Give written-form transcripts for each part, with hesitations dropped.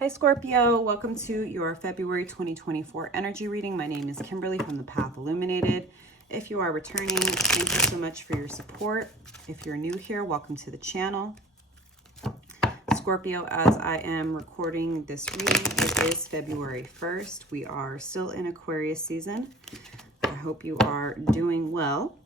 Hi Scorpio, welcome to your February 2024 energy reading. My name is Kimberly from the Path Illuminated. If you are returning, thank you so much for your support. If you're new here, welcome to the channel. Scorpio, as I am recording this reading, it is February 1st. We are still in Aquarius season. I hope you are doing well.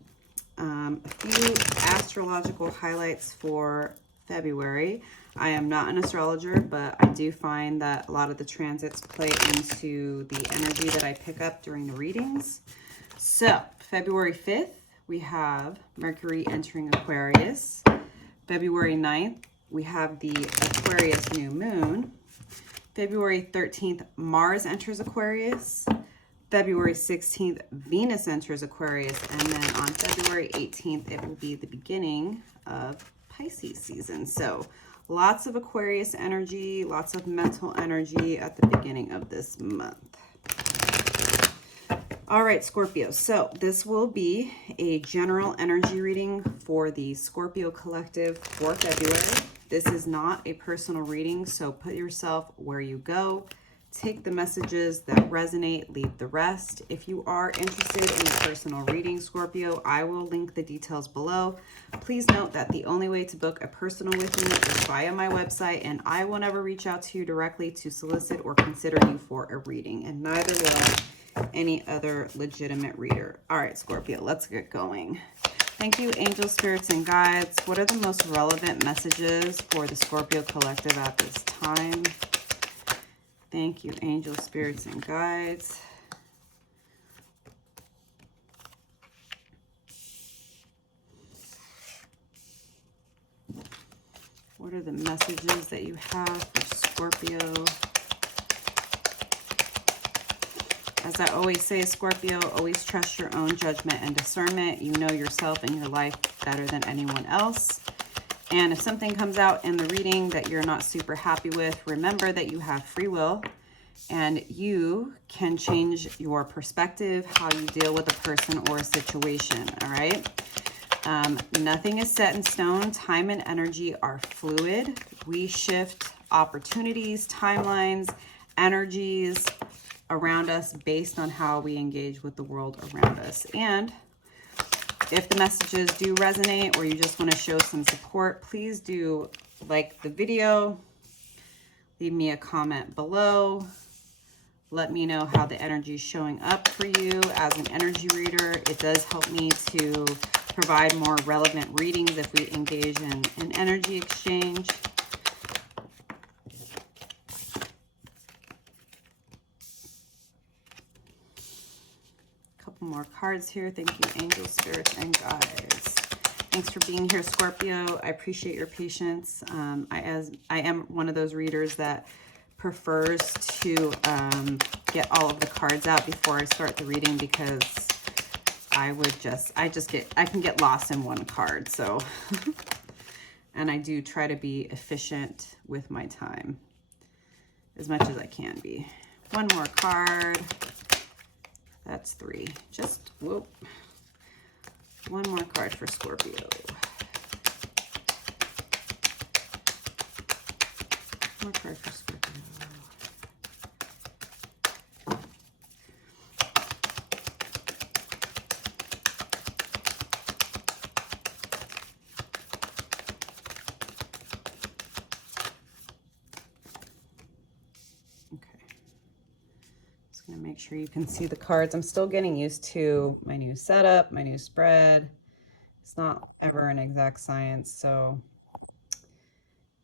A few astrological highlights for February. I am not an astrologer, but I do find that a lot of the transits play into the energy that I pick up during the readings. So, February 5th, we have Mercury entering Aquarius. February 9th, we have the Aquarius new moon. February 13th, Mars enters Aquarius. February 16th, Venus enters Aquarius. And then on February 18th, it will be the beginning of Pisces season. So lots of Aquarius energy, lots of mental energy at the beginning of this month. All right, Scorpio. So this will be a general energy reading for the Scorpio collective for February. This is not a personal reading, so put yourself where you go. Take the messages that resonate, leave the rest. If you are interested in a personal reading, Scorpio, I will link the details below. Please note that the only way to book a personal with me is via my website, and I will never reach out to you directly to solicit or consider you for a reading, and neither will any other legitimate reader. All right, Scorpio, let's get going. Thank you, angels, spirits, and guides. What are the most relevant messages for the Scorpio collective at this time? Thank you, angels, spirits, and guides. What are the messages that you have for Scorpio? As I always say, Scorpio, always trust your own judgment and discernment. You know yourself and your life better than anyone else. And if something comes out in the reading that you're not super happy with, remember that you have free will and you can change your perspective, how you deal with a person or a situation, all right? Nothing is set in stone. Time and energy are fluid. We shift opportunities, timelines, energies around us based on how we engage with the world around us. And if the messages do resonate or you just want to show some support, please do like the video, leave me a comment below. Let me know how the energy is showing up for you as an energy reader. It does help me to provide more relevant readings if we engage in an energy exchange. Couple more cards here. Thank you, angels, spirits, and guides. Thanks for being here, Scorpio. I appreciate your patience. I am one of those readers that prefers to get all of the cards out before I start the reading, because I can get lost in one card. So, and I do try to be efficient with my time as much as I can be. One more card. That's 3. Just, whoop. One more card for Scorpio. More card for Scorpio. Make sure you can see the cards. I'm still getting used to my new setup, my new spread. It's not ever an exact science, so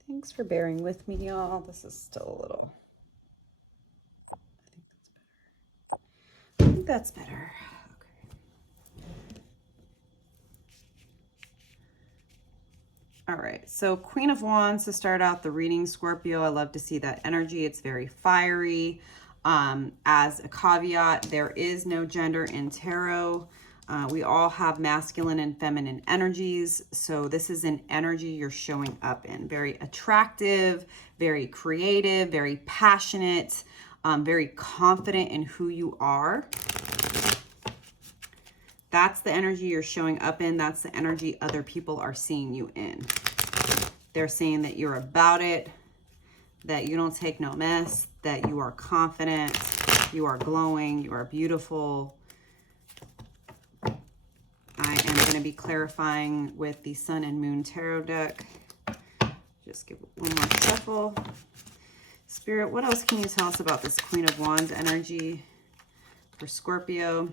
thanks for bearing with me, y'all. This is still a little... I think that's better. Okay. All right, so Queen of Wands to start out the reading, Scorpio. I love to see that energy. It's very fiery. As a caveat, there is no gender in tarot. We all have masculine and feminine energies. So this is an energy you're showing up in. Very attractive, very creative, very passionate, very confident in who you are. That's the energy you're showing up in. That's the energy other people are seeing you in. They're saying that you're about it, that you don't take no mess, that you are confident, you are glowing, you are beautiful. I am going to be clarifying with the Sun and Moon Tarot deck. Just give it one more shuffle. Spirit, what else can you tell us about this Queen of Wands energy for Scorpio?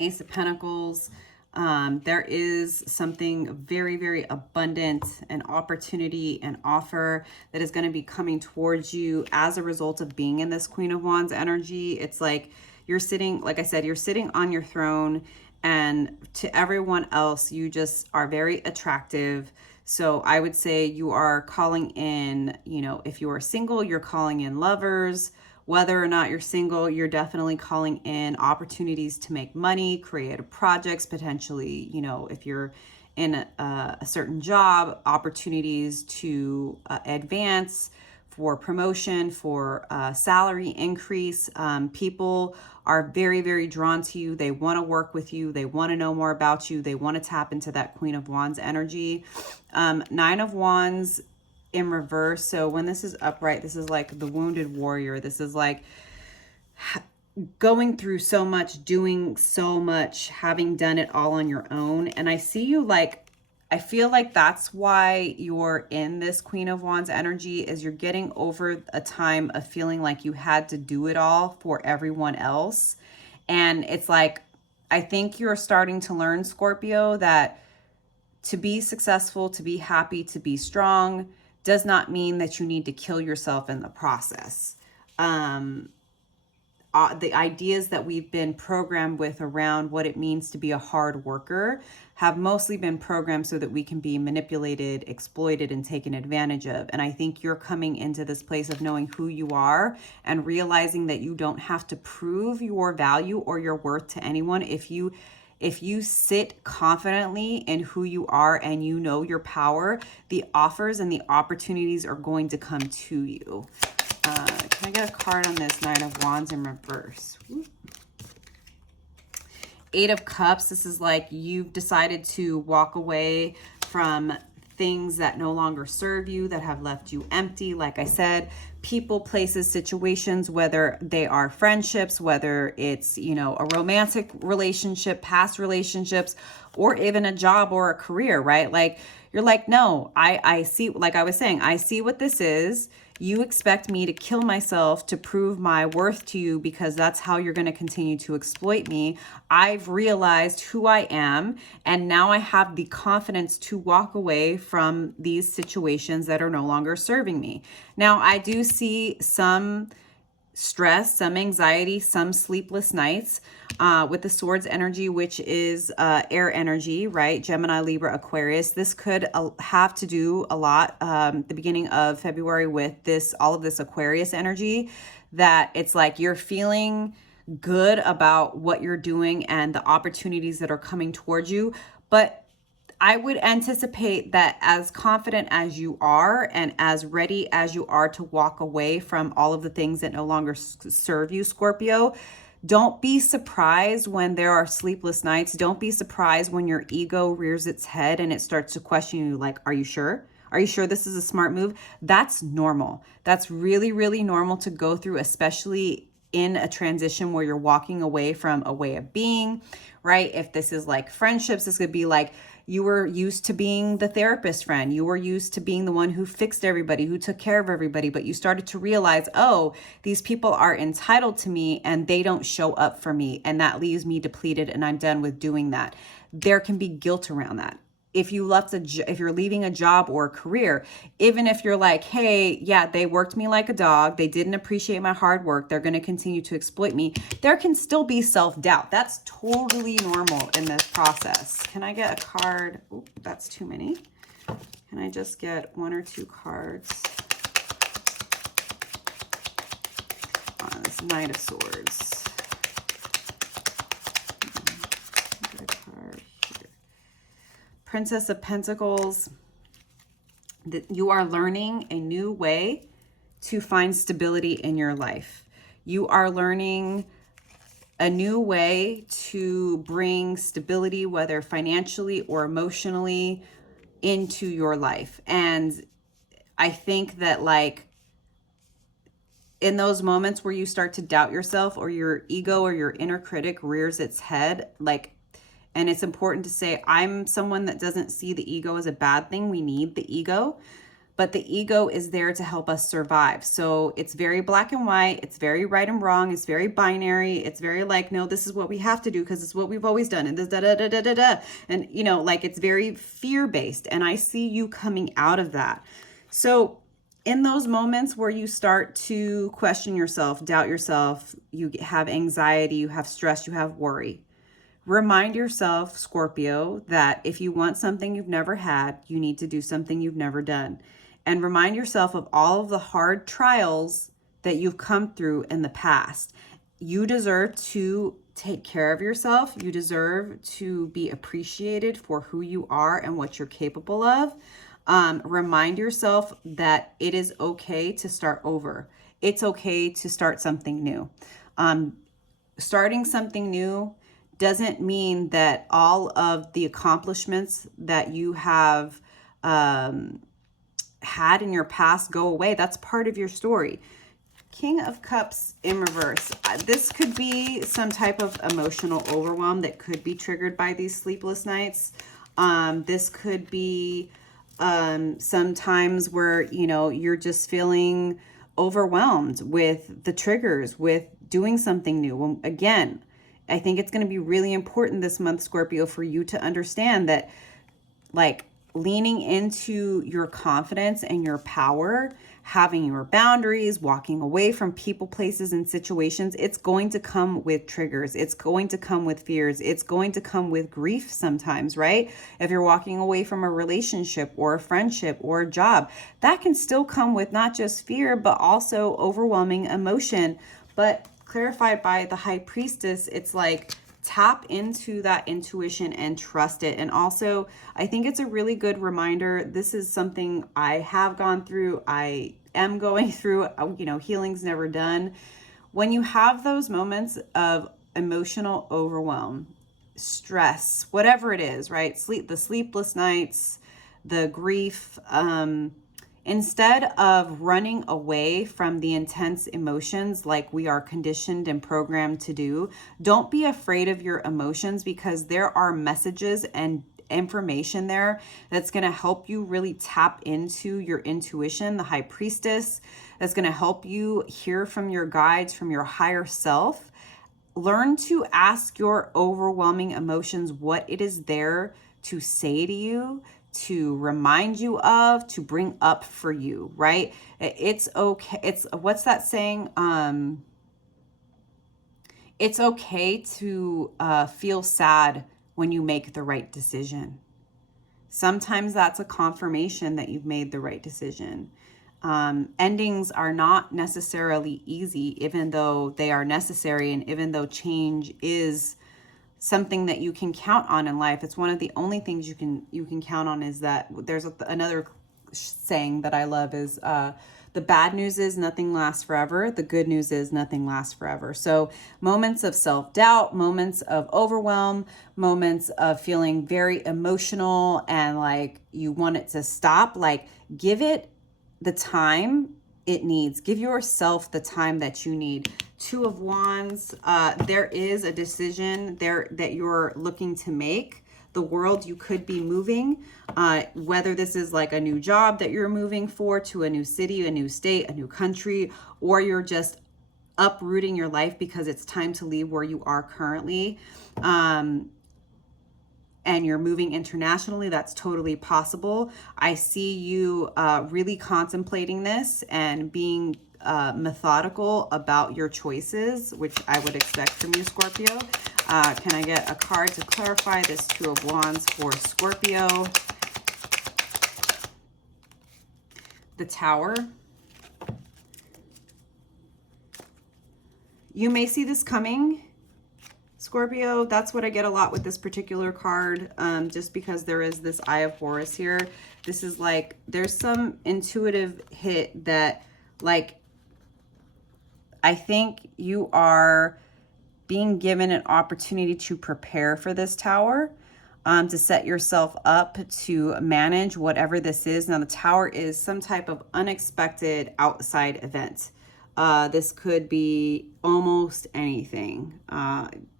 Ace of Pentacles. There is something very, very abundant, an opportunity, an offer that is going to be coming towards you as a result of being in this Queen of Wands energy. It's like you're sitting, like I said, you're sitting on your throne, and to everyone else, you just are very attractive. So I would say you are calling in, you know, if you are single, you're calling in lovers. Whether or not you're single, you're definitely calling in opportunities to make money, creative projects, potentially, you know, if you're in a certain job, opportunities to advance, for promotion, for salary increase. People are very, very drawn to you. They want to work with you. They want to know more about you. They want to tap into that Queen of Wands energy. Nine of Wands in reverse. So when this is upright, this is like the wounded warrior. This is like going through so much, doing so much, having done it all on your own. And I see you like, I feel like that's why you're in this Queen of Wands energy, is you're getting over a time of feeling like you had to do it all for everyone else. And it's like, I think you're starting to learn, Scorpio, that to be successful, to be happy, to be strong does not mean that you need to kill yourself in the process. The ideas that we've been programmed with around what it means to be a hard worker have mostly been programmed so that we can be manipulated, exploited, and taken advantage of. And I think you're coming into this place of knowing who you are and realizing that you don't have to prove your value or your worth to anyone. If you sit confidently in who you are and you know your power, the offers and the opportunities are going to come to you. Can I get a card on this Knight of Wands in reverse? Eight of Cups. This is like you've decided to walk away from things that no longer serve you, that have left you empty. Like I said, people, places, situations, whether they are friendships, whether it's, you know, a romantic relationship, past relationships, or even a job or a career, right? Like you're like, no, I see, like I was saying, I see what this is. You expect me to kill myself to prove my worth to you because that's how you're going to continue to exploit me. I've realized who I am, and now I have the confidence to walk away from these situations that are no longer serving me. Now, I do see some stress, some anxiety, some sleepless nights with the Swords energy, which is air energy, right? Gemini, Libra, Aquarius. This could have to do a lot the beginning of February with all of this Aquarius energy, that it's like you're feeling good about what you're doing and the opportunities that are coming towards you. But I would anticipate that as confident as you are and as ready as you are to walk away from all of the things that no longer serve you, Scorpio, don't be surprised when there are sleepless nights. Don't be surprised when your ego rears its head and it starts to question you like, are you sure? Are you sure this is a smart move? That's normal. That's really, really normal to go through, especially in a transition where you're walking away from a way of being, right? If this is like friendships, this could be like, you were used to being the therapist friend. You were used to being the one who fixed everybody, who took care of everybody, but you started to realize, oh, these people are entitled to me and they don't show up for me. And that leaves me depleted and I'm done with doing that. There can be guilt around that. If you're leaving a job or a career, even if you're like, hey, yeah, they worked me like a dog. They didn't appreciate my hard work. They're going to continue to exploit me. There can still be self-doubt. That's totally normal in this process. Can I get a card? Oh, that's too many. Can I just get one or two cards on this Knight of Swords? Princess of Pentacles, that you are learning a new way to find stability in your life. You are learning a new way to bring stability, whether financially or emotionally, into your life. And I think that like in those moments where you start to doubt yourself, or your ego or your inner critic rears its head, like, and it's important to say, I'm someone that doesn't see the ego as a bad thing. We need the ego, but the ego is there to help us survive. So it's very black and white. It's very right and wrong. It's very binary. It's very like, no, this is what we have to do because it's what we've always done. And this da da da da da da. And, you know, like, it's very fear-based. And I see you coming out of that. So in those moments where you start to question yourself, doubt yourself, you have anxiety, you have stress, you have worry, remind yourself, Scorpio, that if you want something you've never had, you need to do something you've never done. And remind yourself of all of the hard trials that you've come through in the past. You deserve to take care of yourself. You deserve to be appreciated for who you are and what you're capable of. Remind yourself that it is okay to start over. It's okay to start something new. Starting something new doesn't mean that all of the accomplishments that you have had in your past go away. That's part of your story. King of Cups in reverse. This could be some type of emotional overwhelm that could be triggered by these sleepless nights. This could be sometimes where, you know, you're just feeling overwhelmed with the triggers, with doing something new. Well, again, I think it's going to be really important this month, Scorpio, for you to understand that, like, leaning into your confidence and your power, having your boundaries, walking away from people, places, and situations, it's going to come with triggers. It's going to come with fears. It's going to come with grief sometimes, right? If you're walking away from a relationship or a friendship or a job, that can still come with not just fear, but also overwhelming emotion. But clarified by the High Priestess, it's like, tap into that intuition and trust it. And also, I think it's a really good reminder. This is something I have gone through. I am going through, you know, healing's never done. When you have those moments of emotional overwhelm, stress, whatever it is, right? The sleepless nights, the grief, instead of running away from the intense emotions like we are conditioned and programmed to do, don't be afraid of your emotions, because there are messages and information there that's going to help you really tap into your intuition, the High Priestess, that's going to help you hear from your guides, from your higher self. Learn to ask your overwhelming emotions what it is there to say to you, to remind you of, to bring up for you, right? It's okay. It's, what's that saying? It's okay to feel sad when you make the right decision. Sometimes that's a confirmation that you've made the right decision. Endings are not necessarily easy, even though they are necessary, and even though change is something that you can count on in life. It's one of the only things you can count on. Is that there's another saying that I love is the bad news is nothing lasts forever. The good news is nothing lasts forever. So moments of self-doubt, moments of overwhelm, moments of feeling very emotional and like you want it to stop, like, give it the time it needs. Give yourself the time that you need. Two of Wands, there is a decision there that you're looking to make. The world you could be moving, whether this is like a new job that you're moving for, to a new city, a new state, a new country, or you're just uprooting your life because it's time to leave where you are currently, and you're moving internationally. That's totally possible. I see you really contemplating this and being methodical about your choices, which I would expect from you, Scorpio. Can I get a card to clarify this Two of Wands for Scorpio? The Tower. You may see this coming, Scorpio. That's what I get a lot with this particular card, just because there is this Eye of Horus here. This is like, there's some intuitive hit that, like, I think you are being given an opportunity to prepare for this Tower, to set yourself up to manage whatever this is. Now, the Tower is some type of unexpected outside event. This could be almost anything,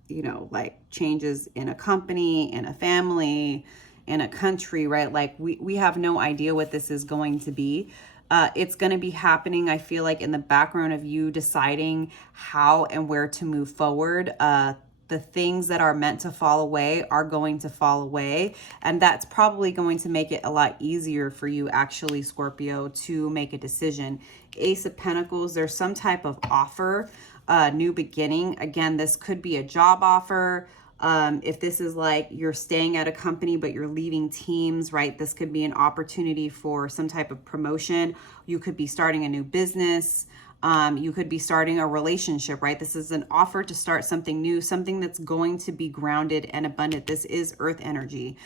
you know, like changes in a company, in a family, in a country, right? Like we have no idea what this is going to be. It's going to be happening, I feel like, in the background of you deciding how and where to move forward. The things that are meant to fall away are going to fall away. And that's probably going to make it a lot easier for you, actually, Scorpio, to make a decision. Ace of Pentacles, there's some type of offer, new beginning. Again, this could be a job offer. If this is like you're staying at a company but you're leaving teams, right? This could be an opportunity for some type of promotion. You could be starting a new business. You could be starting a relationship, right? This is an offer to start something new, something that's going to be grounded and abundant. This is earth energy.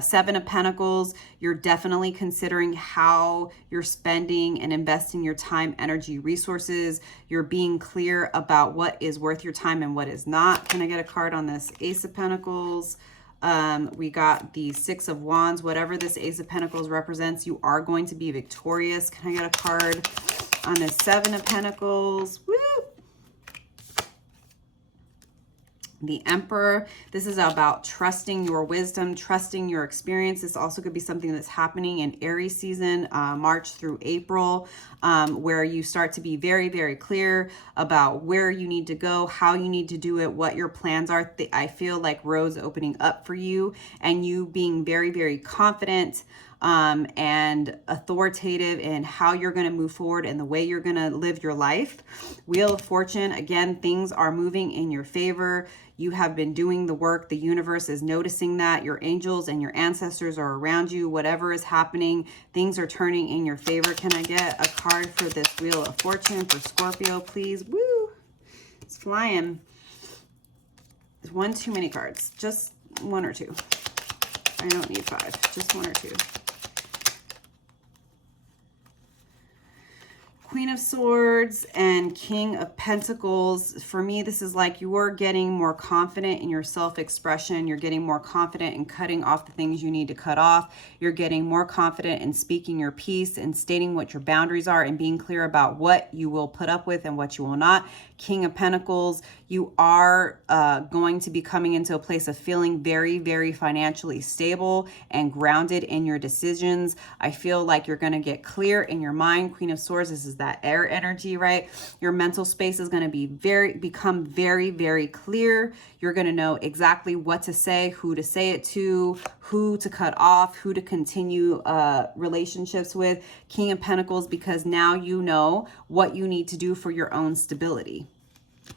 Seven of Pentacles, you're definitely considering how you're spending and investing your time, energy, resources. You're being clear about what is worth your time and what is not. Can I get a card on this Ace of Pentacles? We got the Six of Wands. Whatever this Ace of Pentacles represents, you are going to be victorious. Can I get a card on this Seven of Pentacles? Woo! The Emperor. This is about trusting your wisdom, trusting your experience. This also could be something that's happening in Aries season, March through April, where you start to be very, very clear about where you need to go, how you need to do it, what your plans are. I feel like roads opening up for you and you being very, very confident and authoritative in how you're going to move forward and the way you're going to live your life. Wheel of Fortune, again, things are moving in your favor. You have been doing the work. The universe is noticing that. Your angels and your ancestors are around you. Whatever is happening, things are turning in your favor. Can I get a card for this Wheel of Fortune for Scorpio, please? Woo! It's flying. There's one too many cards. Just one or two. I don't need five. Just one or two. Queen of Swords and King of Pentacles. For me, this is like you're getting more confident in your self-expression. You're getting more confident in cutting off the things you need to cut off. You're getting more confident in speaking your piece and stating what your boundaries are and being clear about what you will put up with and what you will not. King of Pentacles, you are going to be coming into a place of feeling very, very financially stable and grounded in your decisions. I feel like you're going to get clear in your mind. Queen of Swords, this is that air energy, right? Your mental space is going to be become very, very clear. You're going to know exactly what to say, who to say it to, who to cut off, who to continue relationships with. King of Pentacles, because now you know what you need to do for your own stability.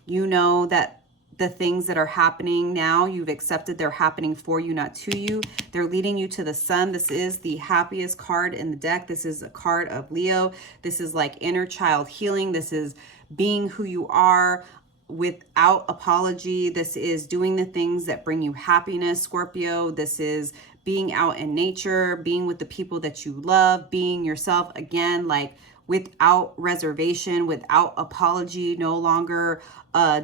You know that the things that are happening now, you've accepted they're happening for you, not to you. They're leading you to the sun. This is the happiest card in the deck. This is a card of Leo. This is like inner child healing. This is being who you are without apology. This is doing the things that bring you happiness, Scorpio. This is being out in nature, being with the people that you love, being yourself again, like without reservation, without apology, no longer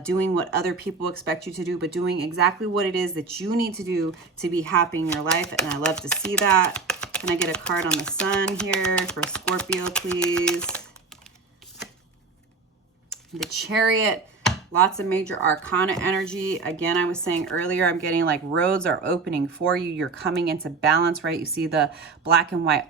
doing what other people expect you to do, but doing exactly what it is that you need to do to be happy in your life. And I love to see that. Can I get a card on the sun here for Scorpio, please? The Chariot. Lots of major arcana energy. Again, I was saying earlier, I'm getting like roads are opening for you. You're coming into balance, right? You see the black and white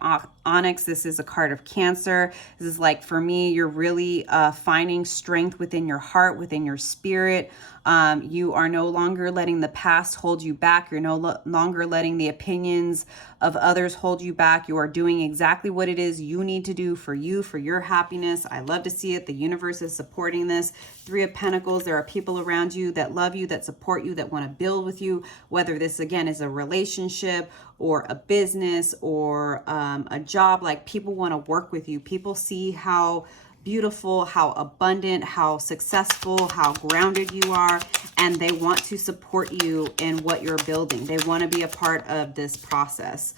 onyx. This is a card of Cancer. This is like, for me, you're really finding strength within your heart, within your spirit. You are no longer letting the past hold you back. You're no longer letting the opinions of others hold you back. You are doing exactly what it is you need to do for you, for your happiness. I love to see it. The universe is supporting this. Three of Pentacles. There are people around you that love you, that support you, that want to build with you, whether this again is a relationship or a business or a job. Like, people want to work with you. People see how beautiful, how abundant, how successful, how grounded you are, and they want to support you in what you're building. They want to be a part of this process.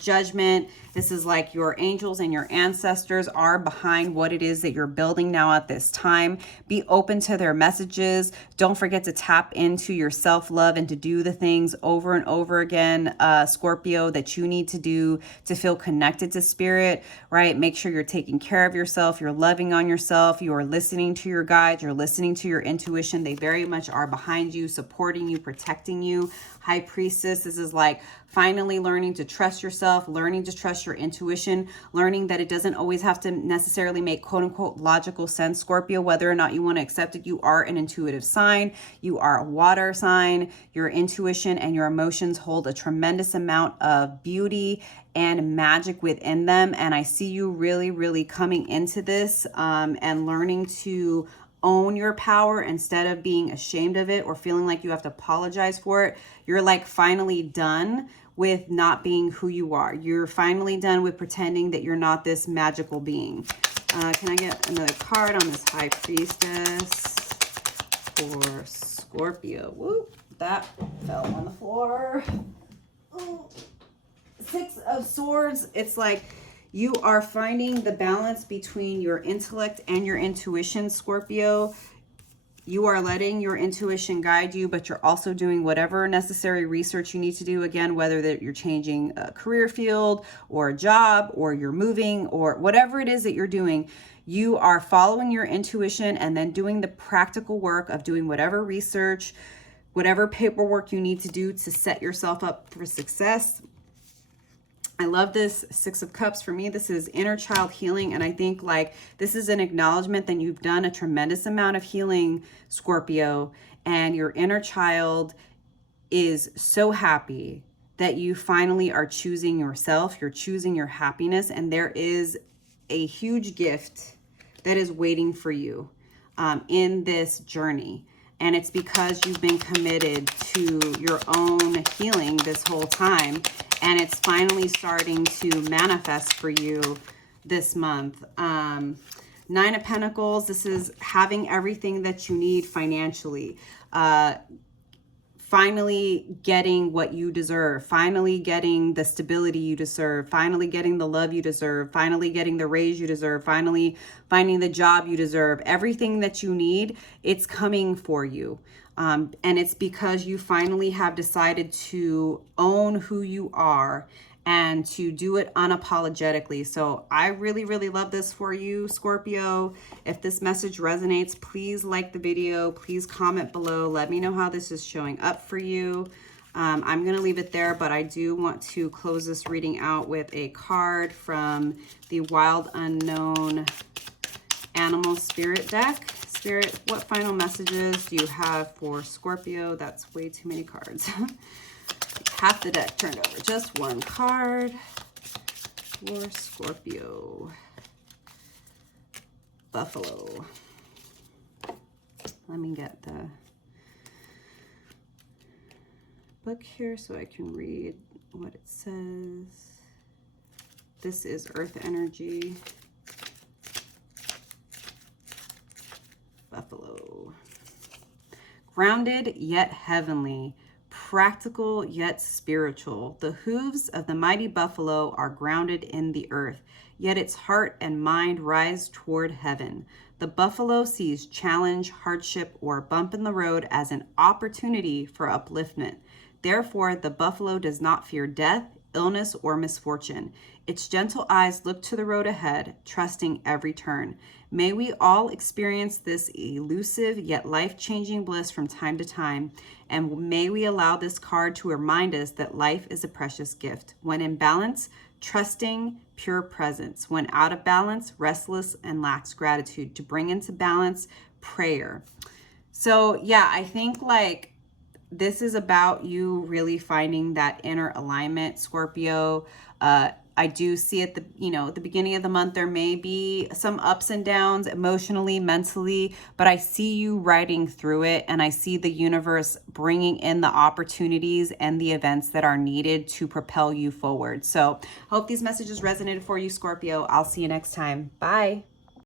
judgment. This is like your angels and your ancestors are behind what it is that you're building now at this time. Be open to their messages. Don't forget to tap into your self-love and to do the things over and over again, Scorpio, that you need to do to feel connected to spirit, right? Make sure you're taking care of yourself. You're loving on yourself. You are listening to your guides. You're listening to your intuition. They very much are behind you, supporting you, protecting you. High Priestess, this is like finally learning to trust yourself, learning to trust your intuition, learning that it doesn't always have to necessarily make quote unquote logical sense, Scorpio, whether or not you want to accept it. You are an intuitive sign. You are a water sign. Your intuition and your emotions hold a tremendous amount of beauty and magic within them. And I see you really, really coming into this and learning to own your power instead of being ashamed of it or feeling like you have to apologize for it. You're like finally done with not being who you are. You're finally done with pretending that you're not this magical being. Can I get another card on this High Priestess for Scorpio? Whoop, that fell on the floor. Ooh. Six of Swords. It's like you are finding the balance between your intellect and your intuition, Scorpio. You are letting your intuition guide you, but you're also doing whatever necessary research you need to do. Again, whether that you're changing a career field or a job or you're moving or whatever it is that you're doing, you are following your intuition and then doing the practical work of doing whatever research, whatever paperwork you need to do to set yourself up for success. I love this Six of Cups. For me, this is inner child healing. And I think like this is an acknowledgement that you've done a tremendous amount of healing, Scorpio, and your inner child is so happy that you finally are choosing yourself. You're choosing your happiness. And there is a huge gift that is waiting for you in this journey. And it's because you've been committed to your own healing this whole time. And it's finally starting to manifest for you this month. Nine of Pentacles, this is having everything that you need financially. Finally getting what you deserve. Finally getting the stability you deserve. Finally getting the love you deserve. Finally getting the raise you deserve. Finally finding the job you deserve. Everything that you need, it's coming for you. And it's because you finally have decided to own who you are and to do it unapologetically. So I really, really love this for you, Scorpio. If this message resonates, please like the video. Please comment below. Let me know how this is showing up for you. I'm going to leave it there, but I do want to close this reading out with a card from the Wild Unknown Animal Spirit deck. Spirit, what final messages do you have for Scorpio? That's way too many cards. Half the deck turned over. Just one card for Scorpio. Buffalo. Let me get the book here so I can read what it says. This is Earth Energy. Buffalo. Grounded yet heavenly, practical yet spiritual. The hooves of the mighty buffalo are grounded in the earth, yet its heart and mind rise toward heaven. The buffalo sees challenge, hardship, or a bump in the road as an opportunity for upliftment. Therefore, the buffalo does not fear death, illness, or misfortune. Its gentle eyes look to the road ahead, trusting every turn. May we all experience this elusive yet life-changing bliss from time to time, and may we allow this card to remind us that life is a precious gift. When in balance, trusting, pure presence. When out of balance, restless and lacks gratitude. To bring into balance, prayer. So yeah, I think like this is about you really finding that inner alignment, Scorpio. I do see at the, at the beginning of the month, there may be some ups and downs emotionally, mentally, but I see you riding through it. And I see the universe bringing in the opportunities and the events that are needed to propel you forward. So hope these messages resonated for you, Scorpio. I'll see you next time. Bye.